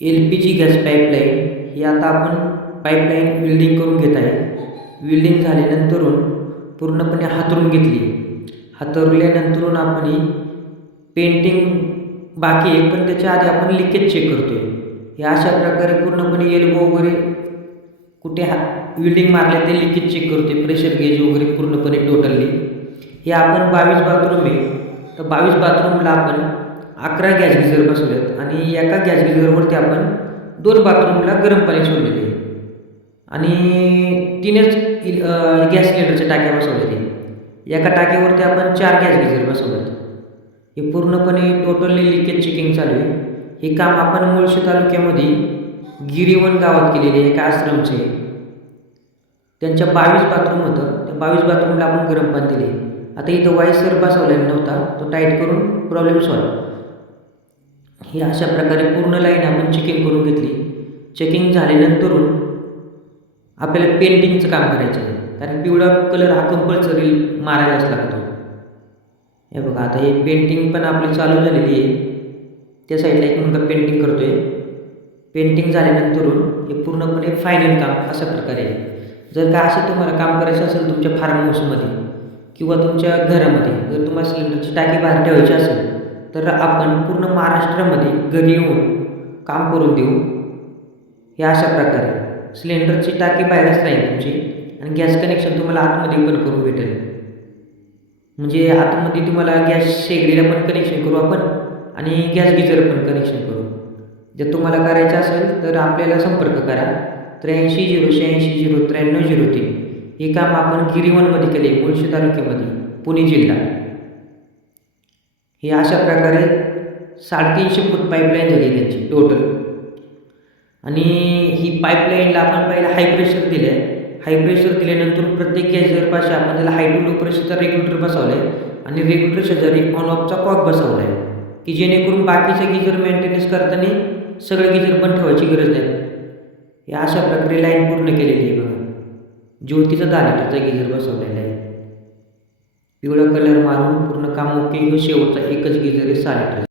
LPG gas pipeline ही आता आपण pipeline welding करून घेत आहे. वेल्डिंग झाल्यानंतरून पूर्णपणे हातरून घेतली. हातरल्यानंतरून आपण ही पेंटिंग बाकी आहे, पण त्याच्या आधी आपण लिकेज चेक करतोय. हे अशा प्रकारे पूर्णपणे एल्बो वगैरे कुठे वेल्डिंग मारले ते लिकेज चेक करतोय, प्रेशर गेज वगैरे पूर्णपणे टोटली. हे आपण 22 बाथरूम आहे, तर 22 बाथरूमला आपण 11 गॅस गिझर बसवलेत आणि एका गॅस गिझरवरती आपण 2 बाथरूमला गरम पाणी सोडलेले आहे आणि 3च गॅस सिलेंडरच्या टाक्या बसवल्या आहेत. एका टाकीवरती आपण 4 गॅस गिझर बसवलेत. हे पूर्णपणे टोटली लिकेज चेकिंग चालू आहे. हे काम आपण मुळशी तालुक्यामध्ये गिरीवन गावात केलेले आहे, एका आश्रमचे. त्यांच्या 22 बाथरूम होतं, त्या 22 बाथरूमला आपण गरम पाणी दिले. आता इथं वाईसर बसवलेला नव्हता, तो टाईट करून प्रॉब्लेम सॉल्व. ही अशा प्रकारे पूर्ण लाईन आपण चेकिंग करून घेतली. चेकिंग झाल्यानंतरून आपल्याला पेंटिंगचं काम करायचं आहे, कारण पिवळा कलर हा कंपल्सरी मारायलाच लागतो. हे बघा, आता हे पेंटिंग पण आपली चालू झालेली आहे. त्या साईडला एक मुलगा पेंटिंग करतोय. पेंटिंग झाल्यानंतरून हे पूर्णपणे फायनल काम अशा प्रकारे आहे. जर का असं तुम्हाला काम करायचं असेल तुमच्या फार्म हाऊसमध्ये किंवा तुमच्या घरामध्ये, जर तुम्हाला सिलेंडरची टाकी बाहेर ठेवायची असेल तर आपण पूर्ण महाराष्ट्रामध्ये घरी येऊन काम करून देऊ. हे अशा प्रकारे सिलेंडरची टाकी बाहेरच राहील तुमची आणि गॅस कनेक्शन तुम्हाला आतमध्ये पण करून भेटेल. म्हणजे आतमध्ये तुम्हाला गॅस शेगडीला पण कनेक्शन करू आपण आणि गॅस गिझर पण कनेक्शन करू. जर तुम्हाला करायचं असेल तर आपल्याला संपर्क करा 83 086 093 03. हे काम आपण गिरीवनमध्ये केले, मुळशी तालुक्यामध्ये, पुणे जिल्हा. हे अशा प्रकारे 350 फूट पाईपलाईन झाली त्यांची टोटल. आणि ही पाईपलाईनला आपण पहिला हाय प्रेशर दिलं आहे. हाय प्रेशर दिल्यानंतर प्रत्येक गॅसपाशी आपण त्याला हाय टू लो प्रेशरचा रेग्युलेटर बसवला आहे आणि रेग्युलेटर शेजारी ऑन ऑफचा कॉक बसवला आहे, की जेणेकरून बाकीचे गिझर मेंटेनन्स करताना सगळे गिझर बंद ठेवायची गरज नाही. हे अशा प्रकारे लाईन पूर्ण केलेली आहे. बघा, ज्योतीचा 10 लिटरचा गिझर बसवलेला आहे. पिवळा कलर मारून पूर्ण काम ओके. शेवटचा एकच गिझर आहे 6 लिटर.